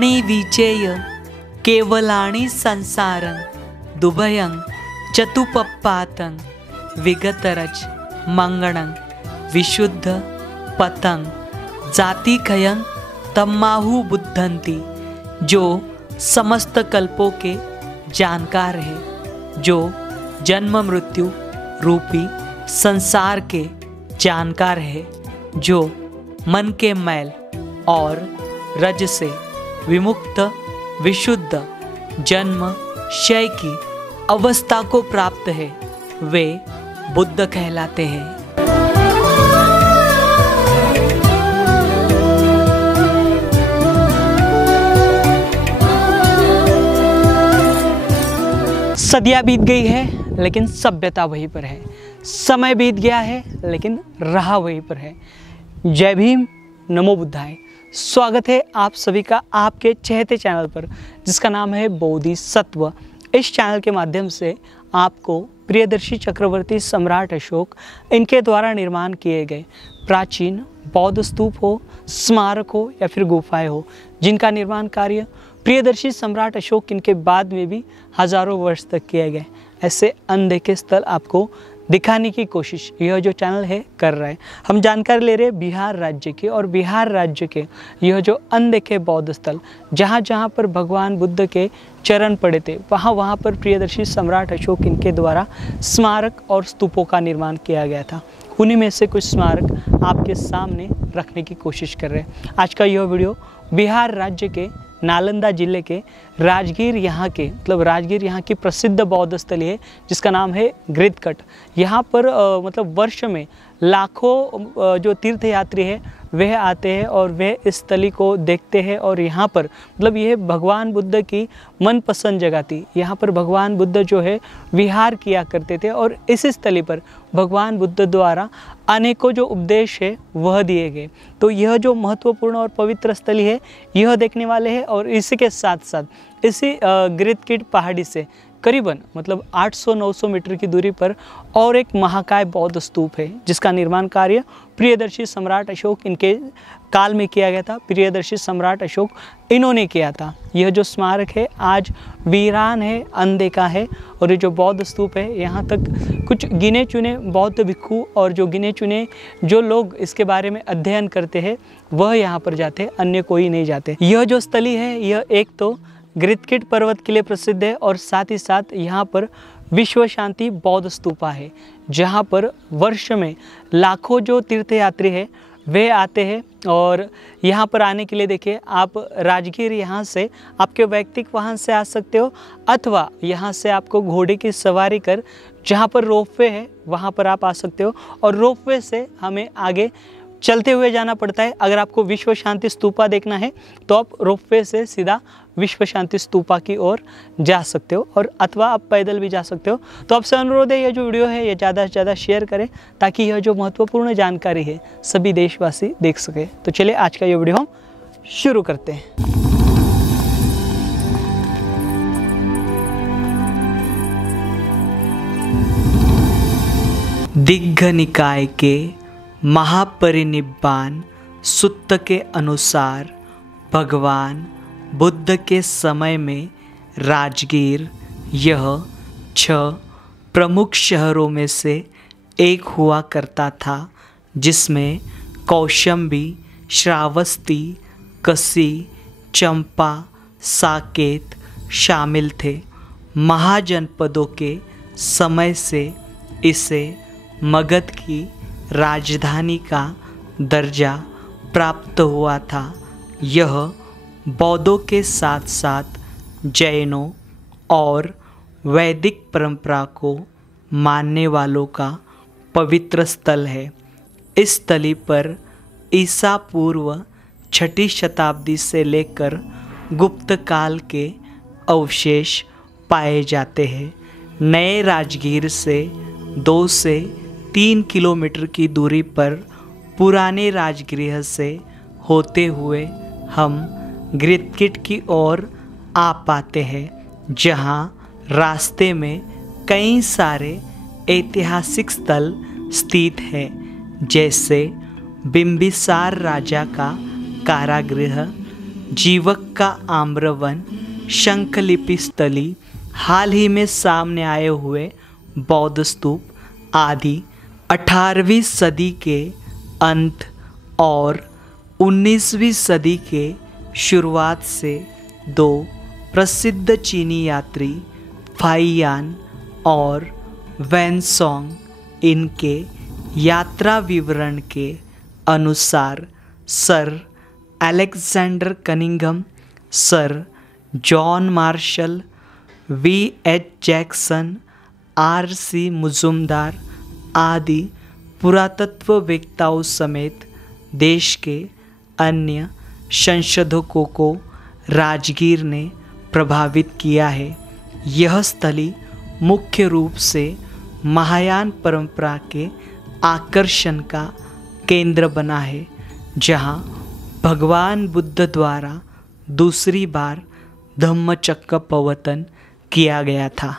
आणि विचेय केवलाणि संसारं दुभयं चतुपप्पातं विगतरज मंगणं विशुद्ध पतं जातिखयं तम्माहु बुद्धंती। जो समस्त कल्पों के जानकार है, जो जन्म मृत्यु रूपी संसार के जानकार है, जो मन के मैल और रज से विमुक्त विशुद्ध जन्म क्षय की अवस्था को प्राप्त है, वे बुद्ध कहलाते हैं। सदियाँ बीत गई है लेकिन सभ्यता वहीं पर है, समय बीत गया है लेकिन रहा वहीं पर है। जय भीम, नमो बुद्धाय। स्वागत है आप सभी का आपके चहेते चैनल पर जिसका नाम है बोधिसत्व। इस चैनल के माध्यम से आपको प्रियदर्शी चक्रवर्ती सम्राट अशोक इनके द्वारा निर्माण किए गए प्राचीन बौद्ध स्तूप हो, स्मारक हो या फिर गुफाएं हो, जिनका निर्माण कार्य प्रियदर्शी सम्राट अशोक इनके बाद में भी हजारों वर्ष तक किए गए, ऐसे अनदेखे स्थल आपको दिखाने की कोशिश यह जो चैनल है कर रहा है। हम जानकारी ले रहे हैं बिहार राज्य के, और बिहार राज्य के यह जो अनदेखे बौद्ध स्थल जहाँ जहाँ पर भगवान बुद्ध के चरण पड़े थे, वहाँ पर प्रियदर्शी सम्राट अशोक इनके द्वारा स्मारक और स्तूपों का निर्माण किया गया था। उन्हीं में से कुछ स्मारक आपके सामने रखने की कोशिश कर रहे हैं। आज का यह वीडियो बिहार राज्य के नालंदा जिले के राजगीर यहाँ की प्रसिद्ध बौद्ध स्थली है जिसका नाम है गृदकट। यहाँ पर वर्ष में लाखों जो तीर्थयात्री है वह आते हैं और वह इस स्थली को देखते हैं, और यहाँ पर यह भगवान बुद्ध की मनपसंद जगह थी। यहाँ पर भगवान बुद्ध जो है विहार किया करते थे, और इस स्थली पर भगवान बुद्ध द्वारा अनेकों जो उपदेश है वह दिए गए। तो यह जो महत्वपूर्ण और पवित्र स्थली है यह देखने वाले हैं, और इसी के साथ साथ इसी गृदकट पहाड़ी से करीबन 800-900 मीटर की दूरी पर और एक महाकाय बौद्ध स्तूप है जिसका निर्माण कार्य प्रियदर्शी सम्राट अशोक इनके काल में किया गया था। प्रियदर्शी सम्राट अशोक इन्होंने किया था। यह जो स्मारक है आज वीरान है, अनदेखा है, और ये जो बौद्ध स्तूप है यहाँ तक कुछ गिने चुने बौद्ध भिक्षु और जो गिने चुने जो लोग इसके बारे में अध्ययन करते हैं वह यहाँ पर जाते हैं, अन्य कोई नहीं जाते। यह जो स्थली है यह एक तो गृदकट पर्वत के लिए प्रसिद्ध है, और साथ ही साथ यहाँ पर विश्व शांति बौद्ध स्तूपा है जहाँ पर वर्ष में लाखों जो तीर्थयात्री है वे आते हैं। और यहाँ पर आने के लिए देखिए आप राजगीर यहाँ से आपके वैयक्तिक वाहन से आ सकते हो, अथवा यहाँ से आपको घोड़े की सवारी कर जहाँ पर रोपवे है वहाँ पर आप आ सकते हो, और रोपवे से हमें आगे चलते हुए जाना पड़ता है। अगर आपको विश्व शांति स्तूपा देखना है तो आप रोपवे से सीधा विश्व शांति स्तूपा की ओर जा सकते हो, और अथवा आप पैदल भी जा सकते हो। तो आपसे अनुरोध है यह जो वीडियो है ये ज़्यादा से ज़्यादा शेयर करें ताकि यह जो महत्वपूर्ण जानकारी है सभी देशवासी देख सके। तो चलिए आज का ये वीडियो हम शुरू करते हैं। दिग्घ निकाय के महापरिनिब्बाण सूत्र के अनुसार भगवान बुद्ध के समय में राजगीर यह 6 प्रमुख शहरों में से एक हुआ करता था, जिसमें कौशाम्बी, श्रावस्ती, कसी, चंपा, साकेत शामिल थे। महाजनपदों के समय से इसे मगध की राजधानी का दर्जा प्राप्त हुआ था। यह बौद्धों के साथ साथ जैनों और वैदिक परंपरा को मानने वालों का पवित्र स्थल है। इस स्थली पर ईसा पूर्व 6ठी शताब्दी से लेकर गुप्त काल के अवशेष पाए जाते हैं। नए राजगीर से 2 से 3 किलोमीटर की दूरी पर पुराने राजगृह से होते हुए हम गृदकट की ओर आ पाते हैं, जहाँ रास्ते में कई सारे ऐतिहासिक स्थल स्थित हैं, जैसे बिंबिसार राजा का कारागृह, जीवक का आम्रवन, शंखलिपि स्थली, हाल ही में सामने आए हुए बौद्ध स्तूप आदि 18वीं सदी के अंत और 19वीं सदी के शुरुआत से दो प्रसिद्ध चीनी यात्री फाइयान और वैनसोंग इनके यात्रा विवरण के अनुसार sir Alexander Cunningham, sir John Marshall, V.H. Jackson, R.C. Majumdar आदि पुरातत्ववेत्ताओं समेत देश के अन्य संशोधकों को राजगीर ने प्रभावित किया है। यह स्थली मुख्य रूप से महायान परंपरा के आकर्षण का केंद्र बना है, जहां भगवान बुद्ध द्वारा दूसरी बार धम्मचक्र प्रवर्तन किया गया था।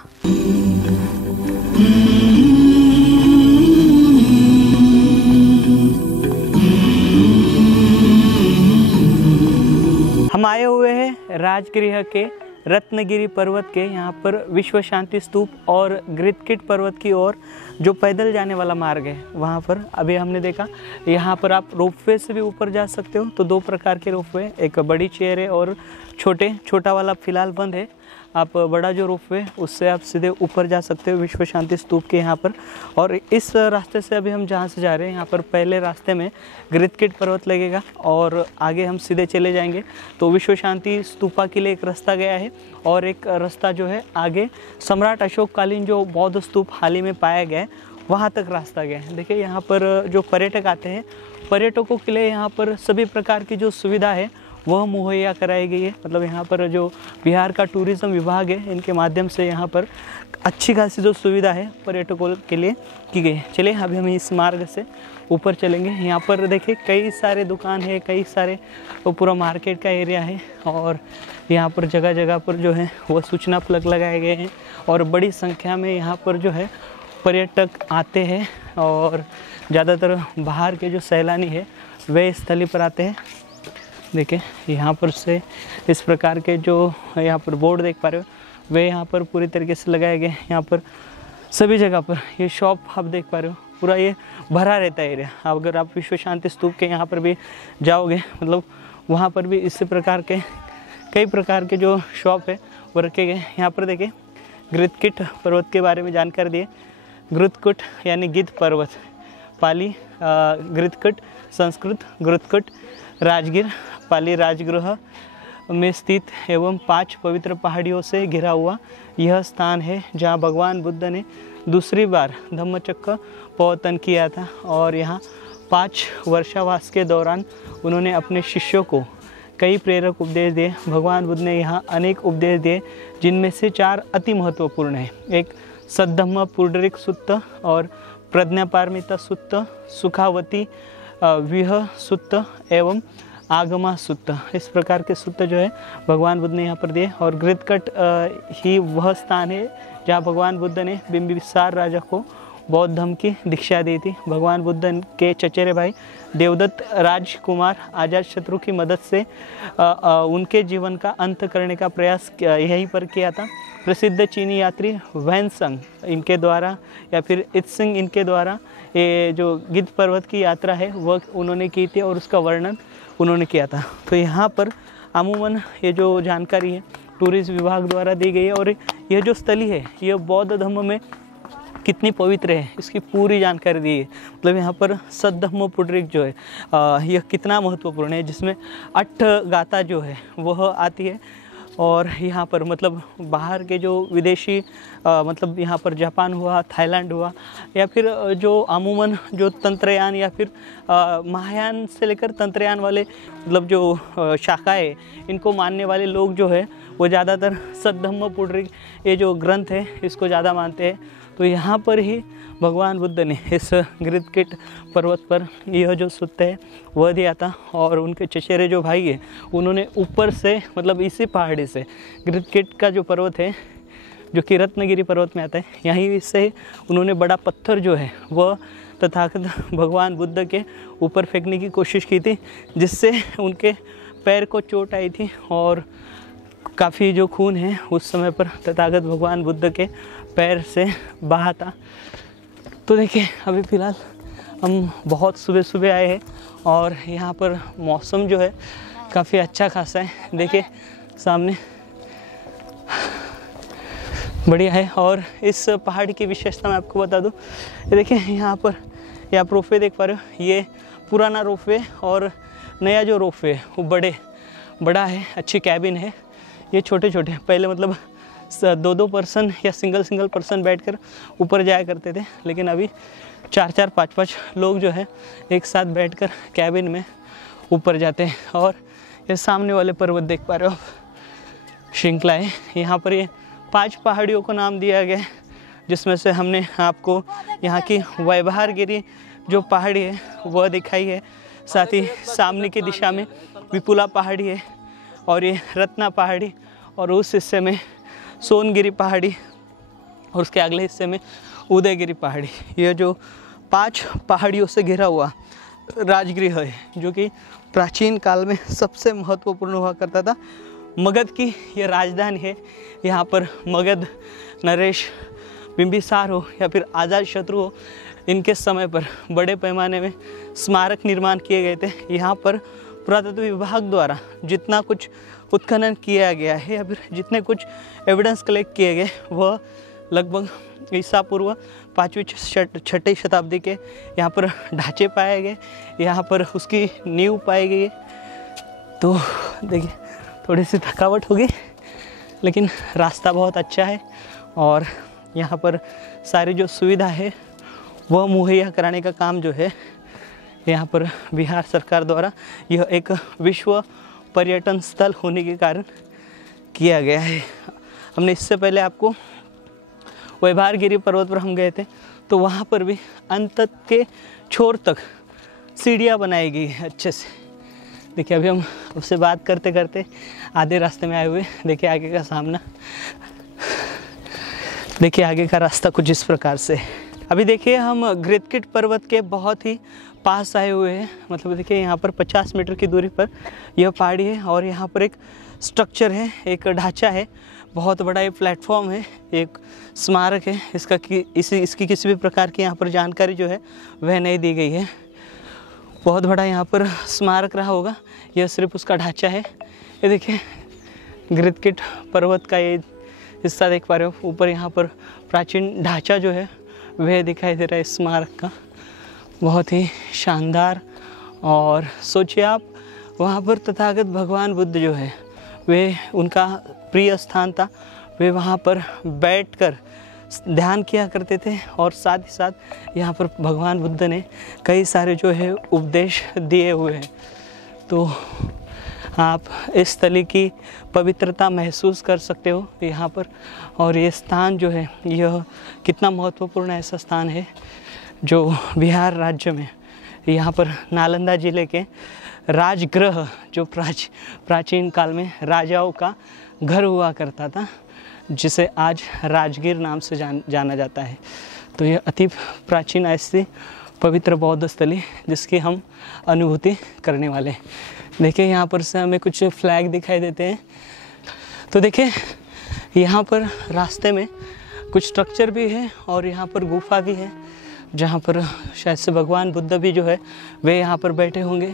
हम आए हुए हैं राजगृह के रत्नगिरी पर्वत के यहाँ पर विश्व शांति स्तूप और ग्रितकिट पर्वत की ओर जो पैदल जाने वाला मार्ग है वहाँ पर अभी हमने देखा। यहाँ पर आप रोपवे से भी ऊपर जा सकते हो। तो दो प्रकार के रोपवे, एक बड़ी चेयर है और छोटा वाला फ़िलहाल बंद है। आप बड़ा जो रोपवे उससे आप सीधे ऊपर जा सकते हो विश्व शांति स्तूप के यहाँ पर। और इस रास्ते से अभी हम जहाँ से जा रहे हैं यहाँ पर पहले रास्ते में ग्रितकिट पर्वत लगेगा और आगे हम सीधे चले जाएंगे तो विश्व शांति स्तूपा के लिए एक रास्ता गया है और एक रास्ता जो है आगे सम्राट अशोककालीन जो बौद्ध स्तूप हाल ही में पाया गया है वहाँ तक रास्ता गया है। देखिए यहाँ पर जो पर्यटक आते हैं, पर्यटकों के लिए यहाँ पर सभी प्रकार की जो सुविधा है वह मुहैया कराई गई है। मतलब यहाँ पर जो बिहार का टूरिज़्म विभाग है इनके माध्यम से यहाँ पर अच्छी खासी जो सुविधा है पर्यटकों के लिए की गई है। चलिए अभी हम इस मार्ग से ऊपर चलेंगे। यहाँ पर देखिए कई सारे दुकान है, कई सारे पूरा मार्केट का एरिया है और यहाँ पर जगह जगह पर जो है वह सूचना फलक लगाए गए हैं और बड़ी संख्या में यहाँ पर जो है पर्यटक आते हैं और ज़्यादातर बाहर के जो सैलानी है वे इस स्थली पर आते हैं। देखिए यहाँ पर से इस प्रकार के जो यहाँ पर बोर्ड देख पा रहे हो वे यहाँ पर पूरी तरीके से लगाए गए। यहाँ पर सभी जगह पर ये शॉप आप देख पा रहे हो, पूरा ये भरा रहता है एरिया। अगर आप विश्व शांति स्तूप के यहाँ पर भी जाओगे मतलब वहाँ पर भी इसी प्रकार के कई प्रकार के जो शॉप है वो रखे गए। यहाँ पर देखिए ग्रितकिट पर्वत के बारे में जानकारी दिए। ग्रितकुट यानी गिद्ध पर्वत, पाली ग्रितकुट, संस्कृत ग्रितकुट, राजगीर, पाली राजगृह में स्थित एवं 5 पवित्र पहाड़ियों से घिरा हुआ यह स्थान है जहां भगवान बुद्ध ने दूसरी बार धम्मचक्र प्रवर्तन किया था और यहां 5 वर्षावास के दौरान उन्होंने अपने शिष्यों को कई प्रेरक उपदेश दिए। भगवान बुद्ध ने यहाँ अनेक उपदेश दिए जिनमें से 4 अति महत्वपूर्ण हैं। एक सद्धम्म पुंडरीक सुत्त और प्रज्ञापारमिता सुत्त, सुखावती विह सुत्त एवं आगमा सुत्त। इस प्रकार के सुत्त जो है भगवान बुद्ध ने यहाँ पर दिए। और ग्रितकट ही वह स्थान है जहाँ भगवान बुद्ध ने बिंबिसार राजा को बौद्ध धर्म की दीक्षा दी थी। भगवान बुद्ध के चचेरे भाई देवदत्त राजकुमार अजातशत्रु की मदद से उनके जीवन का अंत करने का प्रयास यहीं पर किया था। प्रसिद्ध चीनी यात्री वैनसंग इनके द्वारा या फिर इत्सिंग इनके द्वारा ये जो गिद्ध पर्वत की यात्रा है वह उन्होंने की थी और उसका वर्णन उन्होंने किया था। तो यहाँ पर अमूमन ये जो जानकारी है टूरिज्म विभाग द्वारा दी गई है और यह जो स्थली है यह बौद्ध धर्म में कितनी पवित्र है इसकी पूरी जानकारी दी है। मतलब यहाँ पर सद्धम्म पुंडरीक जो है यह कितना महत्वपूर्ण है, जिसमें 8 गाथा जो है वह आती है। और यहाँ पर मतलब बाहर के जो विदेशी मतलब यहाँ पर जापान हुआ, थाईलैंड हुआ या फिर जो अमूमन जो तंत्रयान या फिर महायान से लेकर तंत्रयान वाले मतलब जो शाखाएँ इनको मानने वाले लोग जो है वो ज़्यादातर सद्धम्म पुंडरीक ये जो ग्रंथ है इसको ज़्यादा मानते हैं। तो यहाँ पर ही भगवान बुद्ध ने इस ग्रितकिट पर्वत पर यह जो सुत्त है वह दिया था और उनके चचेरे जो भाई है उन्होंने ऊपर से मतलब इसी पहाड़ी से ग्रितकिट का जो पर्वत है जो कि रत्नगिरी पर्वत में आता है यहीं से उन्होंने बड़ा पत्थर जो है वह तथागत भगवान बुद्ध के ऊपर फेंकने की कोशिश की थी, जिससे उनके पैर को चोट आई थी और काफ़ी जो खून है उस समय पर तथागत भगवान बुद्ध के पैर से बहा था। तो देखिए अभी फ़िलहाल हम बहुत सुबह सुबह आए हैं और यहाँ पर मौसम जो है काफ़ी अच्छा खासा है। देखिए सामने बढ़िया है। और इस पहाड़ी की विशेषता मैं आपको बता दूँ, देखिए यहाँ पर आप रोपवे देख पा रहे हो, ये पुराना रोपवे और नया जो रोपवे है वो बड़ा है, अच्छी कैबिन है। ये छोटे छोटे पहले मतलब 2-2 पर्सन या सिंगल पर्सन बैठकर ऊपर जाया करते थे, लेकिन अभी 4-4 5-5 लोग जो है एक साथ बैठकर कैबिन में ऊपर जाते हैं। और ये सामने वाले पर्वत देख पा रहे हो आप, श्रृंखला है। यहाँ पर ये 5 पहाड़ियों को नाम दिया गया है, जिसमें से हमने आपको यहाँ की वैभारगिरी जो पहाड़ी है वह दिखाई है। साथ ही सामने की दिशा में विपुला पहाड़ी है और ये रत्ना पहाड़ी, और उस हिस्से में सोनगिरी पहाड़ी और उसके अगले हिस्से में उदयगिरी पहाड़ी। ये जो 5 पहाड़ियों से घिरा हुआ राजगृह है, जो कि प्राचीन काल में सबसे महत्वपूर्ण हुआ करता था। मगध की यह राजधानी है। यहाँ पर मगध, नरेश, बिंबिसार हो या फिर अजातशत्रु हो, इनके समय पर बड़े पैमाने में स्मारक निर्माण किए गए थे। यहाँ पर पुरातत्व विभाग द्वारा जितना कुछ उत्खनन किया गया है या फिर जितने कुछ एविडेंस कलेक्ट किए गए वह लगभग ईसा पूर्व 5वीं-6वीं शताब्दी के यहाँ पर ढांचे पाए गए, यहाँ पर उसकी नींव पाई गई है। तो देखिए थोड़ी सी थकावट होगी, लेकिन रास्ता बहुत अच्छा है और यहाँ पर सारी जो सुविधा है वह मुहैया कराने का काम जो है यहाँ पर बिहार सरकार द्वारा, यह एक विश्व पर्यटन स्थल होने के कारण किया गया है। हमने इससे पहले आपको वैभारगिरी पर्वत पर हम गए थे, तो वहाँ पर भी अंत के छोर तक सीढ़ियाँ बनाई गई है अच्छे से। देखिए अभी हम उससे बात करते करते आधे रास्ते में आए हुए। देखिए आगे का सामना, देखिए आगे का रास्ता कुछ इस प्रकार से। अभी देखिए हम घृतकीट पर्वत के बहुत ही पास आए हुए हैं। मतलब देखिए यहाँ पर 50 मीटर की दूरी पर यह पहाड़ी है और यहाँ पर एक स्ट्रक्चर है, एक ढांचा है, बहुत बड़ा ये प्लेटफॉर्म है, एक स्मारक है। इसकी किसी भी प्रकार की यहाँ पर जानकारी जो है वह नहीं दी गई है। बहुत बड़ा यहाँ पर स्मारक रहा होगा, यह सिर्फ उसका ढांचा है। ये देखिए घृतकीट पर्वत का ये हिस्सा देख पा रहे हो, ऊपर यहाँ पर प्राचीन ढांचा जो है वह दिखाई दे रहा है स्मारक का, बहुत ही शानदार। और सोचिए आप, वहाँ पर तथागत भगवान बुद्ध जो है वे उनका प्रिय स्थान था, वे वहाँ पर बैठकर ध्यान किया करते थे और साथ ही साथ यहाँ पर भगवान बुद्ध ने कई सारे जो है उपदेश दिए हुए हैं। तो आप इस स्थली की पवित्रता महसूस कर सकते हो यहाँ पर। और ये स्थान जो है यह कितना महत्वपूर्ण ऐसा स्थान है जो बिहार राज्य में, यहाँ पर नालंदा जिले के राजगृह जो प्राचीन काल में राजाओं का घर हुआ करता था, जिसे आज राजगीर नाम से जाना जाता है। तो यह अति प्राचीन ऐसी पवित्र बौद्ध स्थली जिसकी हम अनुभूति करने वाले हैं। देखिए यहाँ पर से हमें कुछ फ्लैग दिखाई देते हैं। तो देखिए यहाँ पर रास्ते में कुछ स्ट्रक्चर भी है और यहाँ पर गुफा भी है, जहाँ पर शायद से भगवान बुद्ध भी जो है वे यहाँ पर बैठे होंगे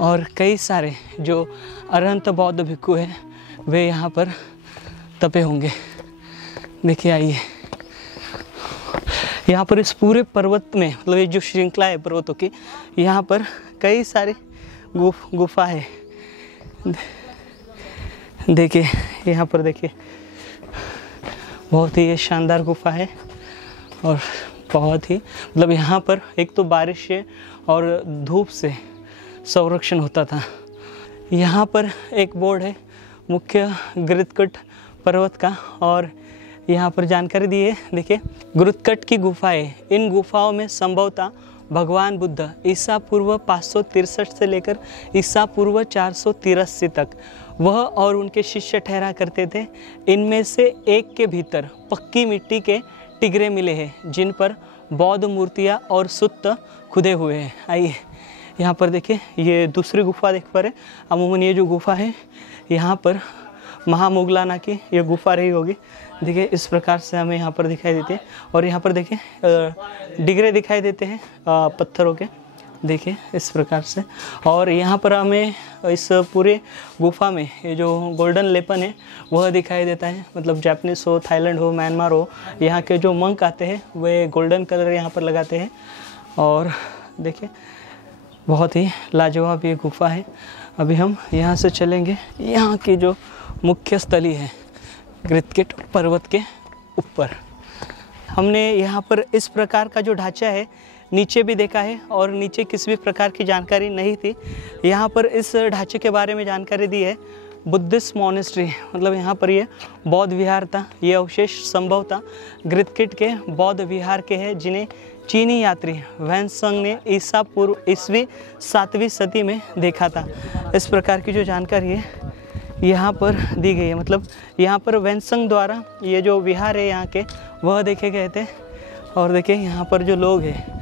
और कई सारे जो अरहंत बौद्ध भिक्खु हैं वे यहाँ पर तपे होंगे। देखिए आइए, यहाँ पर इस पूरे पर्वत में, मतलब ये जो श्रृंखला है पर्वतों की, यहाँ पर कई सारे गुफा है। देखिए यहाँ पर देखिए बहुत ही ये शानदार गुफा है और बहुत ही मतलब यहाँ पर एक तो बारिश से और धूप से संरक्षण होता था। यहाँ पर एक बोर्ड है मुख्य घृतकीट पर्वत का और यहाँ पर जानकारी दी है। देखिए घृतकीट की गुफाएं, इन गुफाओं में संभवतः भगवान बुद्ध ईसा पूर्व 563 से लेकर ईसा पूर्व 483 तक वह और उनके शिष्य ठहरा करते थे। इनमें से एक के भीतर पक्की मिट्टी के टिगरे मिले हैं जिन पर बौद्ध मूर्तियाँ और सुत्त खुदे हुए हैं। आइए यहाँ पर देखिए ये दूसरी गुफा देख पा रहे हैं। अमूमन ये जो गुफा है यहाँ पर महामुगलाना की ये गुफा रही होगी। देखिए इस प्रकार से हमें यहाँ पर दिखाई देती है। और यहाँ पर देखिए डिगरे दिखाई देते हैं पत्थरों के, देखिए इस प्रकार से। और यहाँ पर हमें इस पूरे गुफा में ये जो गोल्डन लेपन है वह दिखाई देता है। मतलब जापानीज हो, थाईलैंड हो, म्यांमार हो, यहाँ के जो मंक आते हैं वे गोल्डन कलर यहाँ पर लगाते हैं। और देखिए बहुत ही लाजवाब ये गुफा है। अभी हम यहाँ से चलेंगे यहाँ की जो मुख्य स्थली है ग्रितकेट पर्वत के ऊपर। हमने यहाँ पर इस प्रकार का जो ढांचा है नीचे भी देखा है और नीचे किसी भी प्रकार की जानकारी नहीं थी। यहाँ पर इस ढांचे के बारे में जानकारी दी है बुद्धिस्ट मॉनेस्ट्री, मतलब यहाँ पर ये बौद्ध विहार था। ये अवशेष संभवतः ग्रितकेट के बौद्ध विहार के हैं जिन्हें चीनी यात्री वैनसंग ने ईसा पूर्व ईस्वी 7वीं सदी में देखा था। इस प्रकार की जो जानकारी है यहाँ पर दी गई है। मतलब यहाँ पर वैनसंग द्वारा ये जो विहार है यहाँ के वह देखे गए थे। और देखिए यहाँ पर जो लोग हैं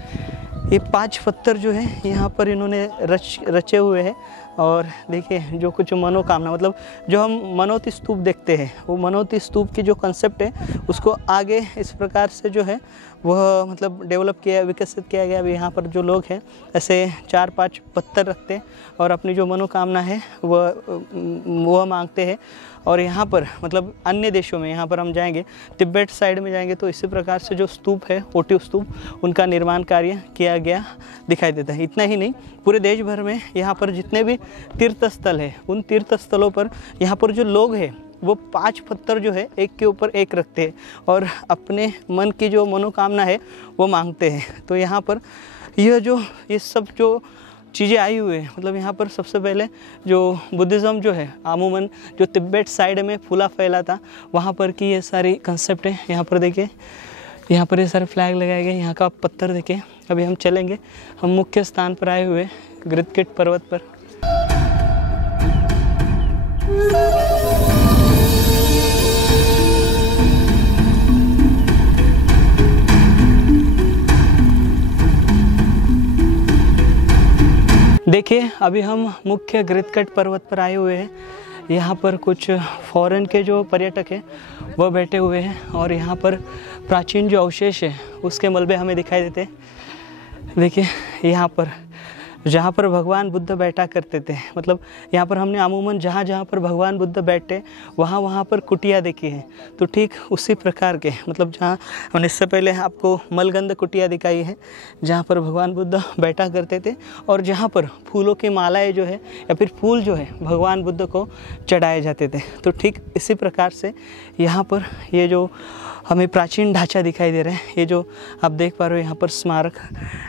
ये 5 पत्थर जो है यहाँ पर इन्होंने रचे हुए हैं। और देखिए जो कुछ मनोकामना, मतलब जो हम मनोती स्तूप देखते हैं वो मनोती स्तूप की जो कंसेप्ट है उसको आगे इस प्रकार से जो है वह मतलब डेवलप किया, विकसित किया गया। अभी यहाँ पर जो लोग हैं ऐसे 4-5 पत्थर रखते हैं और अपनी जो मनोकामना है वह मांगते हैं। और यहाँ पर मतलब अन्य देशों में, यहाँ पर हम जाएंगे तिब्बत साइड में जाएंगे तो इसी प्रकार से जो स्तूप है ओटिव स्तूप उनका निर्माण कार्य किया गया दिखाई देता है। इतना ही नहीं, पूरे देश भर में यहाँ पर जितने भी तीर्थ स्थल है उन तीर्थ स्थलों पर यहाँ पर जो लोग हैं वो 5 पत्थर जो है एक के ऊपर एक रखते हैं और अपने मन की जो मनोकामना है वो मांगते हैं। तो यहाँ पर ये सब जो चीज़ें आई हुई है, मतलब यहाँ पर सबसे पहले जो बुद्धिज़्म जो है अमूमन जो तिब्बत साइड में फूला फैला था वहाँ पर की ये सारी कंसेप्ट है। यहाँ पर देखिए यहाँ पर ये सारे फ्लैग लगाए गए, यहाँ का पत्थर देखिए। अभी हम चलेंगे, हम मुख्य स्थान पर आए हुए ग्रितकेट पर्वत पर। देखिए अभी हम मुख्य ग्रितकेट पर्वत पर आए हुए हैं। यहाँ पर कुछ फॉरेन के जो पर्यटक हैं वह बैठे हुए हैं और यहाँ पर प्राचीन जो अवशेष है उसके मलबे हमें दिखाई देते हैं। देखिए यहाँ पर जहाँ पर भगवान बुद्ध बैठा करते थे, मतलब यहाँ पर हमने अमूमन जहाँ जहाँ पर भगवान बुद्ध बैठे वहाँ पर कुटिया देखी है। तो ठीक उसी प्रकार के, मतलब जहाँ हमने इससे पहले आपको मलगंध कुटिया दिखाई है जहाँ पर भगवान बुद्ध बैठा करते थे और जहाँ पर फूलों की मालाएं जो है या फिर फूल जो है भगवान बुद्ध को चढ़ाए जाते थे। तो ठीक इसी प्रकार से यहाँ पर ये जो हमें प्राचीन ढांचा दिखाई दे रहा है, ये जो आप देख पा रहे हो यहाँ पर स्मारक,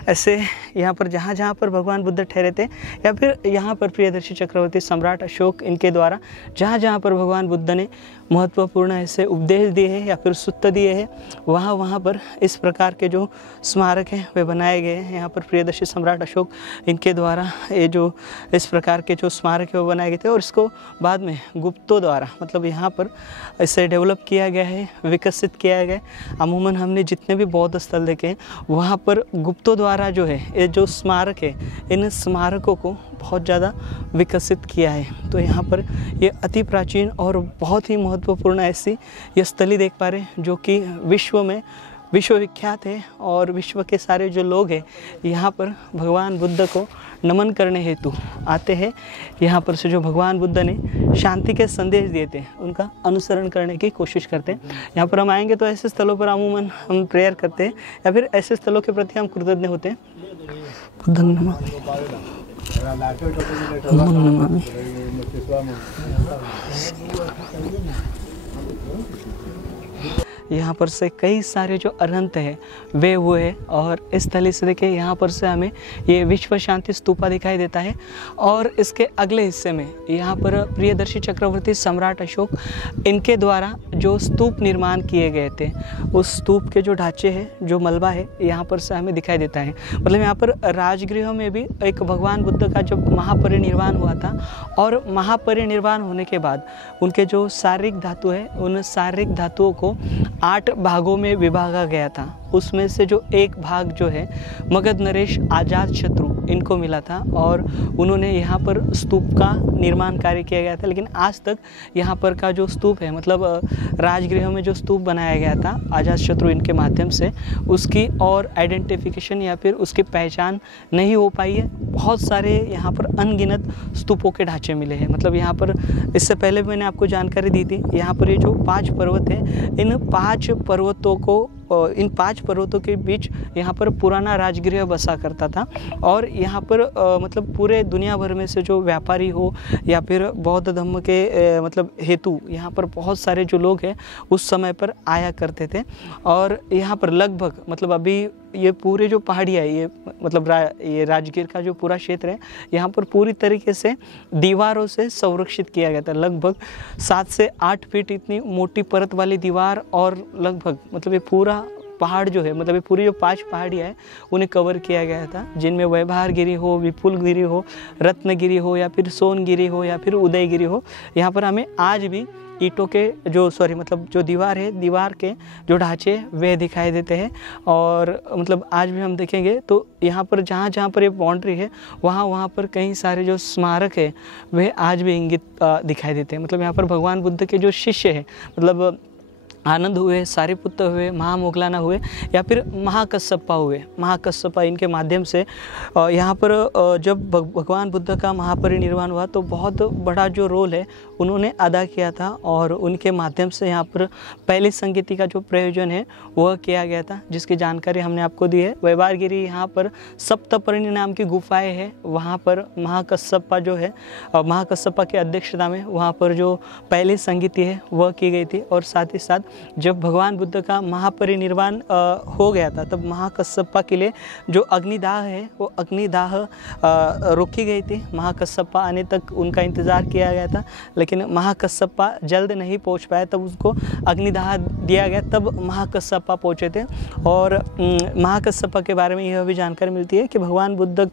ऐसे यहाँ पर जहाँ जहाँ पर भगवान बुद्ध ठहरे थे या फिर यहाँ पर प्रियदर्शी चक्रवर्ती सम्राट अशोक इनके द्वारा जहाँ जहाँ पर भगवान बुद्ध ने महत्वपूर्ण ऐसे उपदेश दिए हैं या फिर सूत्र दिए हैं वहाँ पर इस प्रकार के जो स्मारक हैं वे बनाए गए हैं। यहाँ पर प्रियदर्शी सम्राट अशोक इनके द्वारा ये जो इस प्रकार के जो स्मारक है वो बनाए गए थे और इसको बाद में गुप्तों द्वारा मतलब यहाँ पर इसे डेवलप किया गया है, विकसित किया गया है। अमूमन हमने जितने भी बौद्ध स्थल देखे हैं वहाँ पर गुप्तों द्वारा जो है ये जो स्मारक है इन स्मारकों को बहुत ज़्यादा विकसित किया है। तो यहाँ पर ये अति प्राचीन और बहुत ही महत्वपूर्ण ऐसी ये स्थली देख पा रहे हैं जो कि विश्व में विश्वविख्यात है और विश्व के सारे जो लोग हैं यहाँ पर भगवान बुद्ध को नमन करने हेतु आते हैं। यहाँ पर से जो भगवान बुद्ध ने शांति के संदेश दिए थे उनका अनुसरण करने की कोशिश करते हैं। यहाँ पर हम आएंगे तो ऐसे स्थलों पर अमूमन हम प्रेयर करते हैं या फिर ऐसे स्थलों के प्रति हम कृतज्ञ होते हैं। यहाँ पर से कई सारे जो अरहंत है वे हुए और इस स्थली से देखिए यहाँ पर से हमें ये विश्व शांति स्तूपा दिखाई देता है। और इसके अगले हिस्से में यहाँ पर प्रियदर्शी चक्रवर्ती सम्राट अशोक इनके द्वारा जो स्तूप निर्माण किए गए थे उस स्तूप के जो ढांचे हैं जो मलबा है यहाँ पर से हमें दिखाई देता है। मतलब यहाँ पर राजगृह में भी एक भगवान बुद्ध का जब महापरिनिर्वाण हुआ था और महापरिनिर्वाण होने के बाद उनके जो शारीरिक धातु है उन शारीरिक धातुओं को 8 भागों में विभागा गया था। उसमें से जो एक भाग जो है मगध नरेश आजाद शत्रु इनको मिला था और उन्होंने यहाँ पर स्तूप का निर्माण कार्य किया गया था। लेकिन आज तक यहाँ पर का जो स्तूप है, मतलब राजगृह में जो स्तूप बनाया गया था अजातशत्रु इनके माध्यम से, उसकी और आइडेंटिफिकेशन या फिर उसकी पहचान नहीं हो पाई है। बहुत सारे यहाँ पर अनगिनत स्तूपों के ढांचे मिले हैं। मतलब यहाँ पर इससे पहले मैंने आपको जानकारी दी थी, यहाँ पर ये जो 5 पर्वत हैं, इन 5 पर्वतों के बीच यहाँ पर पुराना राजगृह बसा करता था। और यहाँ पर मतलब पूरे दुनिया भर में से जो व्यापारी हो या फिर बौद्ध धर्म के मतलब हेतु यहाँ पर बहुत सारे जो लोग हैं उस समय पर आया करते थे। और यहाँ पर लगभग मतलब अभी ये पूरे जो पहाड़ियाँ है, ये मतलब ये राजगीर का जो पूरा क्षेत्र है, यहाँ पर पूरी तरीके से दीवारों से संरक्षित किया गया था। लगभग 7 से 8 फीट इतनी मोटी परत वाली दीवार, और लगभग मतलब ये पूरा पहाड़ जो है, मतलब ये पूरी जो 5 पहाड़ियाँ हैं उन्हें कवर किया गया था, जिनमें वैभारगिरी हो, विपुलगिरी हो, रत्नगिरी हो, या फिर सोनगिरी हो, या फिर उदयगिरी हो। यहाँ पर हमें आज भी ईंटों के जो दीवार है, दीवार के जो ढांचे वे दिखाई देते हैं। और मतलब आज भी हम देखेंगे तो यहाँ पर जहाँ जहाँ पर ये बाउंड्री है वहाँ पर कई सारे जो स्मारक है वे आज भी इंगित दिखाई देते हैं। मतलब यहाँ पर भगवान बुद्ध के जो शिष्य हैं, मतलब आनंद हुए, सारिपुत्र हुए, महामोगलाना हुए, या फिर महाकश्यपा हुए, महाकश्यपा इनके माध्यम से यहाँ पर जब भगवान बुद्ध का महापरिनिर्वाण हुआ तो बहुत बड़ा जो रोल है उन्होंने अदा किया था। और उनके माध्यम से यहाँ पर पहली संगीति का जो प्रयोजन है वह किया गया था, जिसकी जानकारी हमने आपको दी है। वैभारगिरी यहाँ पर सप्तपर्णी नाम की गुफाएँ हैं, वहाँ पर महाकश्यपा जो है, महाकश्यपा की अध्यक्षता में वहाँ पर जो पहली संगीति है वह की गई थी। और साथ ही साथ जब भगवान बुद्ध का महापरिनिर्वाण हो गया था तब महाकश्यपा के लिए जो अग्निदाह है वो अग्निदाह रोकी गई थी। महाकश्यपा आने तक उनका इंतज़ार किया गया था, लेकिन महाकश्यपा जल्द नहीं पहुंच पाया, तब उसको अग्निदाह दिया गया, तब महाकश्यपा पहुंचे थे। और महाकश्यपा के बारे में यह भी जानकारी मिलती है कि भगवान बुद्ध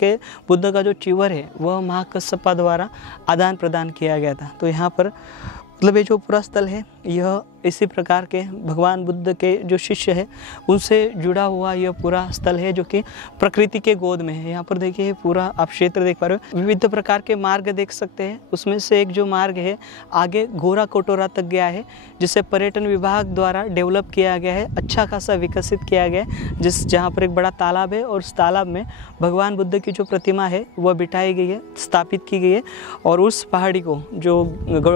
का जो चिवर है वह महाकश्यपा द्वारा आदान प्रदान किया गया था। तो यहाँ पर मतलब ये जो पूरा स्थल है यह इसी प्रकार के भगवान बुद्ध के जो शिष्य है उनसे जुड़ा हुआ यह पूरा स्थल है, जो कि प्रकृति के गोद में है। यहाँ पर देखिए पूरा आप क्षेत्र देख पा रहे हो, विविध प्रकार के मार्ग देख सकते हैं। उसमें से एक जो मार्ग है आगे घोरा कटोरा तक गया है, जिसे पर्यटन विभाग द्वारा डेवलप किया गया है, अच्छा खासा विकसित किया गया है। जहाँ पर एक बड़ा तालाब है और उस तालाब में भगवान बुद्ध की जो प्रतिमा है वह बिठाई गई है, स्थापित की गई है। और उस पहाड़ी को जो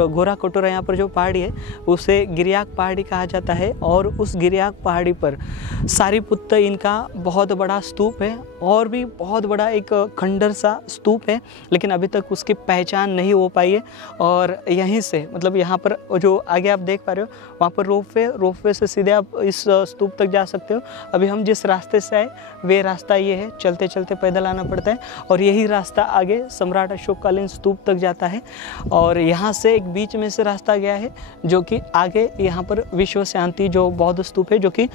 घोरा कटोरा यहाँ पर जो पहाड़ी है उसे गिरियाक पहाड़ी कहा जाता है। और उस गिरियाक पहाड़ी पर सारिपुत्र इनका बहुत बड़ा स्तूप है, और भी बहुत बड़ा एक खंडर सा स्तूप है, लेकिन अभी तक उसकी पहचान नहीं हो पाई है। और यहीं से मतलब यहाँ पर जो आगे आप देख पा रहे हो वहाँ पर रोपवे से सीधे आप इस स्तूप तक जा सकते हो। अभी हम जिस रास्ते से आए वे रास्ता ये है, चलते चलते पैदल आना पड़ता है, और यही रास्ता आगे सम्राट अशोककालीन स्तूप तक जाता है। और यहाँ से एक बीच में से रास्ता गया है जो कि आगे यहाँ पर विश्व शांति जो बौद्ध स्तूप है, जो कि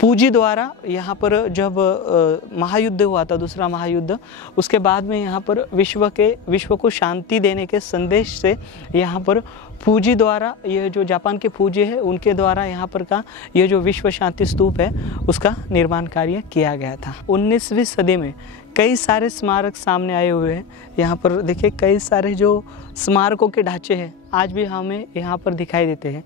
पूजी द्वारा यहाँ पर जब महायुद्ध हुआ था, दूसरा महायुद्ध, उसके बाद में यहाँ पर विश्व को शांति देने के संदेश से यहाँ पर पूजी द्वारा, यह जो जापान के पूजी है उनके द्वारा यहाँ पर का यह जो विश्व शांति स्तूप है उसका निर्माण कार्य किया गया था। 19वीं सदी में कई सारे स्मारक सामने आए हुए हैं। यहाँ पर देखिए कई सारे जो स्मारकों के ढांचे हैं आज भी हमें यहाँ पर दिखाई देते हैं।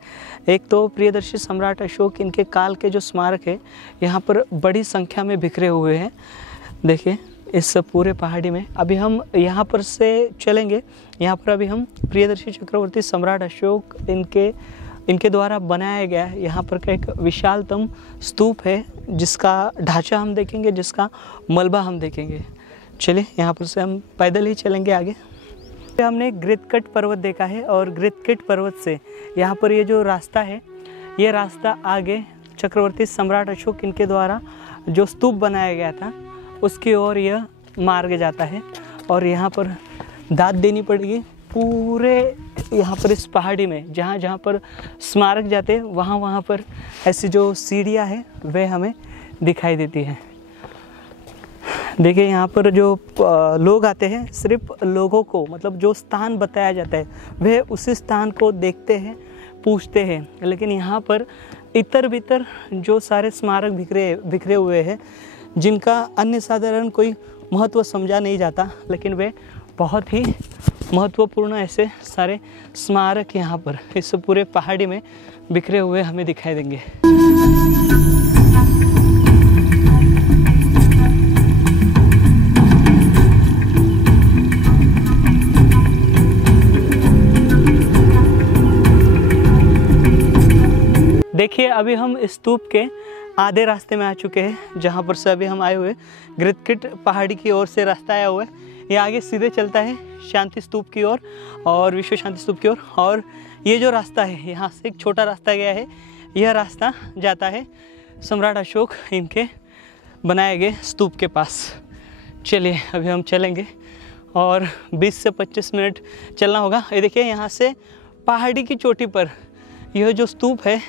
एक तो प्रियदर्शी सम्राट अशोक इनके काल के जो स्मारक है यहाँ पर बड़ी संख्या में बिखरे हुए हैं। देखिए इस पूरे पहाड़ी में अभी हम यहाँ पर से चलेंगे, यहाँ पर अभी हम प्रियदर्शी चक्रवर्ती सम्राट अशोक इनके द्वारा बनाया गया है यहाँ पर का एक विशालतम स्तूप है, जिसका ढांचा हम देखेंगे, जिसका मलबा हम देखेंगे। चलिए यहाँ पर से हम पैदल ही चलेंगे आगे। हमने गृतकट पर्वत देखा है, और गृतकट पर्वत से यहाँ पर ये जो रास्ता है ये रास्ता आगे चक्रवर्ती सम्राट अशोक इनके द्वारा जो स्तूप बनाया गया था उसकी ओर यह मार्ग जाता है। और यहाँ पर दाद देनी पड़ेगी पूरे यहाँ पर इस पहाड़ी में, जहाँ जहाँ पर स्मारक जाते हैं वहाँ पर ऐसी जो सीढ़ियाँ हैं वह हमें दिखाई देती हैं। देखिए यहाँ पर जो लोग आते हैं, सिर्फ लोगों को मतलब जो स्थान बताया जाता है वह उसी स्थान को देखते हैं, पूछते हैं। लेकिन यहाँ पर इतर बितर जो सारे स्मारक बिखरे हुए हैं, जिनका अन्य साधारण कोई महत्व समझा नहीं जाता, लेकिन वे बहुत ही महत्वपूर्ण ऐसे सारे स्मारक यहाँ पर इस पूरे पहाड़ी में बिखरे हुए हमें दिखाई देंगे। देखिए अभी हम स्तूप के आधे रास्ते में आ चुके हैं, जहाँ पर से अभी हम आए हुए गिरकिट पहाड़ी की ओर से रास्ता आया हुआ है। ये आगे सीधे चलता है शांति स्तूप की ओर और विश्व शांति स्तूप की ओर, और ये जो रास्ता है यहाँ से एक छोटा रास्ता गया है, यह रास्ता जाता है सम्राट अशोक इनके बनाए गए स्तूप के पास। चलिए अभी हम चलेंगे और 20 से 25 मिनट चलना होगा। ये देखिए यहाँ से पहाड़ी की चोटी पर यह जो स्तूप है,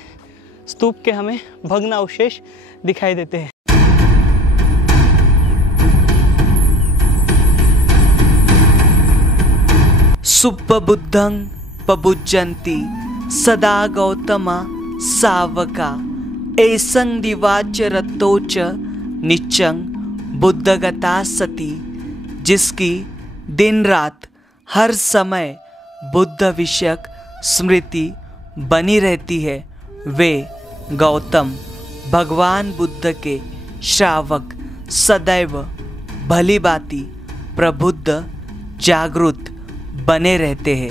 स्तूप के हमें भग्न अवशेष दिखाई देते हैं। सुप्पबुद्धं पबुज्जन्ति सदा गौतमा सावका एसं दिवाचरतोच निच्चं बुद्धगता सती। जिसकी दिन रात हर समय बुद्ध विषयक स्मृति बनी रहती है, वे गौतम भगवान बुद्ध के श्रावक सदैव भली भांति प्रबुद्ध जागृत बने रहते हैं।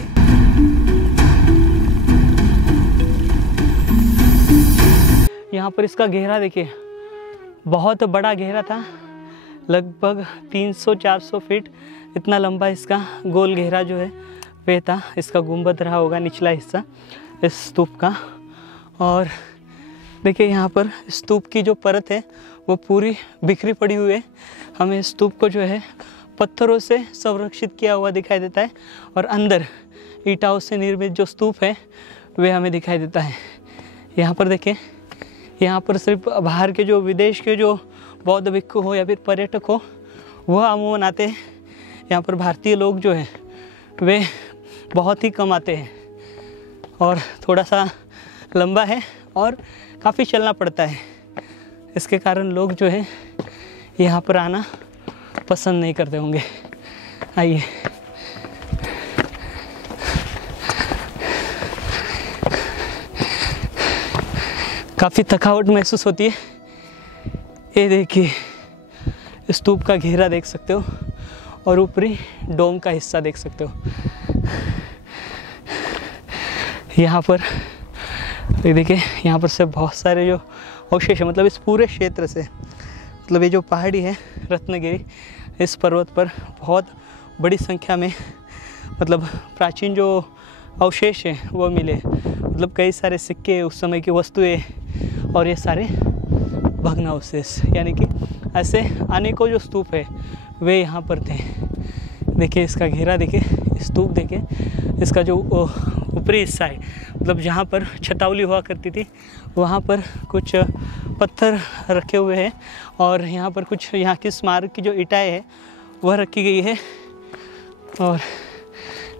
यहाँ पर इसका घेरा देखिए, बहुत बड़ा घेरा था, लगभग 300-400 फीट इतना लंबा इसका गोल घेरा जो है वे था। इसका गुंबद रहा होगा निचला हिस्सा इस स्तूप का। और देखिए यहाँ पर स्तूप की जो परत है वो पूरी बिखरी पड़ी हुई है। हमें स्तूप को जो है पत्थरों से संरक्षित किया हुआ दिखाई देता है, और अंदर ईंटों से निर्मित जो स्तूप है वे हमें दिखाई देता है। यहाँ पर देखें, यहाँ पर सिर्फ बाहर के जो विदेश के जो बौद्ध भिक्षु हो या फिर पर्यटक हो वह अमूमन आते हैं। यहाँ पर भारतीय लोग जो हैं वे बहुत ही कम आते हैं, और थोड़ा सा लंबा है और काफ़ी चलना पड़ता है। इसके कारण लोग जो है यहाँ पर आना पसंद नहीं करते होंगे। आइए काफ़ी थकावट महसूस होती है। ये देखिए स्तूप का घेरा देख सकते हो और ऊपरी डोम का हिस्सा देख सकते हो। यहाँ पर ये देखिए, यहाँ पर से बहुत सारे जो अवशेष है, मतलब इस पूरे क्षेत्र से, मतलब ये जो पहाड़ी है रत्नगिरी, इस पर्वत पर बहुत बड़ी संख्या में मतलब प्राचीन जो अवशेष हैं वो मिले। मतलब कई सारे सिक्के, उस समय की वस्तुएं, और ये सारे भग्न अवशेष, यानी कि ऐसे अनेकों जो स्तूप है वे यहाँ पर थे। देखिए इसका घेरा देखिए, स्तूप देखिए, इसका जो ऊपरी हिस्सा है, मतलब जहाँ पर छतावली हुआ करती थी वहाँ पर कुछ पत्थर रखे हुए हैं, और यहाँ पर कुछ यहाँ की स्मारक की जो ईंटें है वह रखी गई है। और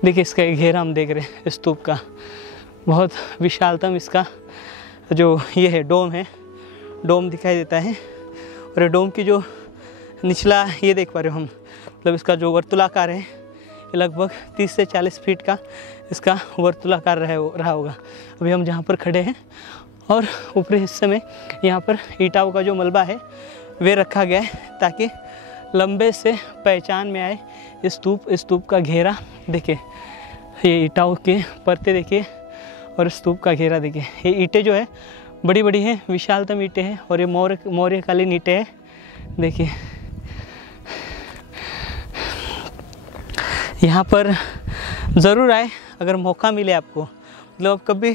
देखिए इसका एक घेरा हम देख रहे हैं स्तूप का, बहुत विशालतम इसका जो ये है डोम है, डोम दिखाई देता है। और डोम की जो निचला ये देख पा रहे हो हम, मतलब इसका जो वर्तुलाकार है ये लगभग 30 से 40 फीट का इसका वर्तुलाकार रहा होगा। अभी हम जहाँ पर खड़े हैं, और ऊपरी हिस्से में यहाँ पर ईंटों का जो मलबा है वे रखा गया है, ताकि लंबे से पहचान में आए स्तूप का घेरा। देखिए ये ईंटों के परते देखिए, और स्तूप का घेरा देखिए। ये ईंटें जो है बड़ी बड़ी हैं, विशालतम ईंटें हैं, और ये मौर्यकालीन ईंटें हैं। देखिए यहाँ पर ज़रूर आए अगर मौका मिले आपको। मतलब आप कभी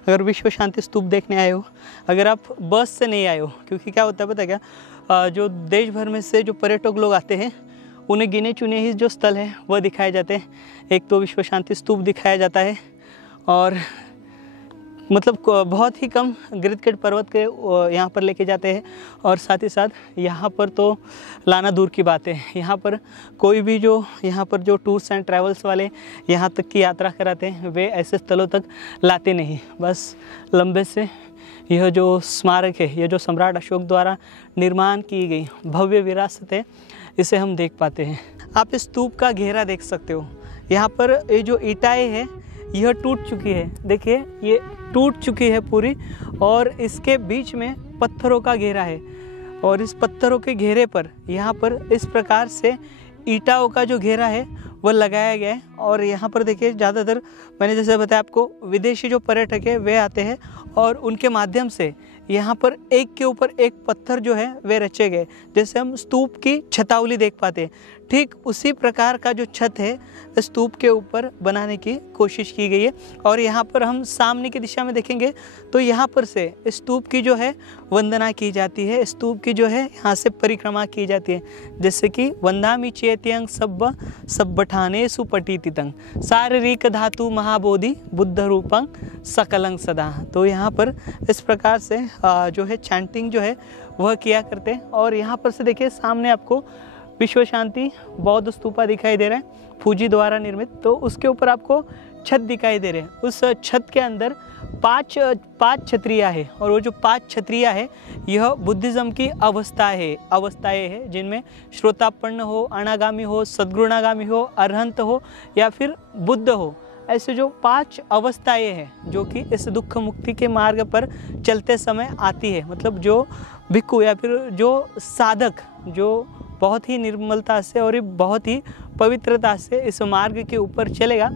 अगर विश्व शांति स्तूप देखने आए हो, अगर आप बस से नहीं आए हो, क्योंकि क्या होता है पता है क्या, जो देश भर में से जो पर्यटक लोग आते हैं उन्हें गिने चुने ही जो स्थल है वह दिखाए जाते हैं। एक तो विश्व शांति स्तूप दिखाया जाता है, और मतलब बहुत ही कम गिरकिट पर्वत के यहाँ पर लेके जाते हैं, और साथ ही साथ यहाँ पर तो लाना दूर की बात है। यहाँ पर कोई भी जो यहाँ पर जो टूर्स एंड ट्रैवल्स वाले यहाँ तक की यात्रा कराते हैं वे ऐसे स्थलों तक लाते नहीं, बस लंबे से यह जो स्मारक है, यह जो सम्राट अशोक द्वारा निर्माण की गई भव्य विरासत है, इसे हम देख पाते हैं। आप इस स्तूप का घेरा देख सकते हो। यहाँ पर ये जो ईंटें है यह टूट चुकी है, देखिए ये टूट चुकी है पूरी, और इसके बीच में पत्थरों का घेरा है, और इस पत्थरों के घेरे पर यहाँ पर इस प्रकार से ईंटों का जो घेरा है वह लगाया गया है। और यहाँ पर देखिए ज़्यादातर मैंने जैसे बताया आपको, विदेशी जो पर्यटक है वे आते हैं और उनके माध्यम से यहाँ पर एक के ऊपर एक पत्थर जो है वे रचे गए। जैसे हम स्तूप की छतावली देख पाते हैं, ठीक उसी प्रकार का जो छत है स्तूप के ऊपर बनाने की कोशिश की गई है। और यहाँ पर हम सामने की दिशा में देखेंगे तो यहाँ पर से स्तूप की जो है वंदना की जाती है, स्तूप की जो है यहाँ से परिक्रमा की जाती है। जैसे कि वंदामि चेत्यंग सब्ब सब्बठाने सुपटितितंग शारीरिक धातु महाबोधि बुद्ध रूपंग सकलंग सदा। तो यहाँ पर इस प्रकार से जो है चैंटिंग जो है वह किया करते हैं। और यहाँ पर से देखिए सामने आपको विश्व शांति बौद्ध स्तूपा दिखाई दे रहा है, फूजी द्वारा निर्मित। तो उसके ऊपर आपको छत दिखाई दे रहे हैं। उस छत के अंदर पांच छतरियाँ है, और वो जो 5 छतरियाँ है यह बुद्धिज़्म की अवस्थाएं है जिनमें श्रोतापन्न हो, अनागामी हो, सद्गुणागामी हो, अरहंत हो या फिर बुद्ध हो। ऐसे जो 5 अवस्थाएं हैं जो कि इस दुख मुक्ति के मार्ग पर चलते समय आती है। मतलब जो भिक्खु या फिर जो साधक जो बहुत ही निर्मलता से और बहुत ही पवित्रता से इस मार्ग के ऊपर चलेगा,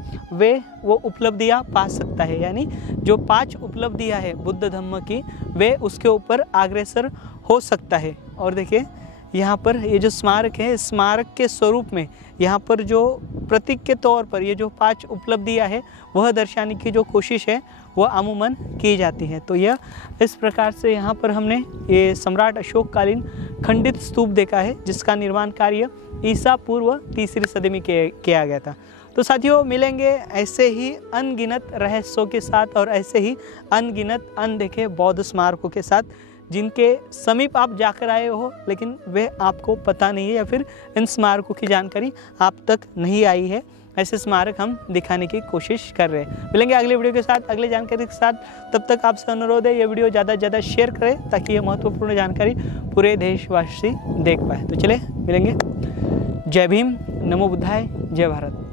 वो उपलब्धियाँ पा सकता है। यानी जो 5 उपलब्धियाँ है बुद्ध धम्म की, वे उसके ऊपर अग्रसर हो सकता है। और देखिए यहाँ पर ये जो स्मारक है, स्मारक के स्वरूप में यहाँ पर जो प्रतीक के तौर पर ये जो 5 उपलब्धियाँ है वह दर्शाने की जो कोशिश है वह अमूमन की जाती है। तो यह इस प्रकार से यहाँ पर हमने ये सम्राट अशोक कालीन खंडित स्तूप देखा है, जिसका निर्माण कार्य ईसा पूर्व 3री सदी में किया गया था। तो साथियों, मिलेंगे ऐसे ही अनगिनत रहस्यों के साथ और ऐसे ही अनगिनत अनदेखे बौद्ध स्मारकों के साथ, जिनके समीप आप जाकर आए हो लेकिन वे आपको पता नहीं है या फिर इन स्मारकों की जानकारी आप तक नहीं आई है। ऐसे स्मारक हम दिखाने की कोशिश कर रहे हैं। मिलेंगे अगले वीडियो के साथ, अगले जानकारी के साथ। तब तक आपसे अनुरोध है ये वीडियो ज़्यादा से ज़्यादा शेयर करें ताकि ये महत्वपूर्ण जानकारी पूरे देशवासी देख पाए। तो चले मिलेंगे। जय भीम, नमो बुद्धाय, जय भारत।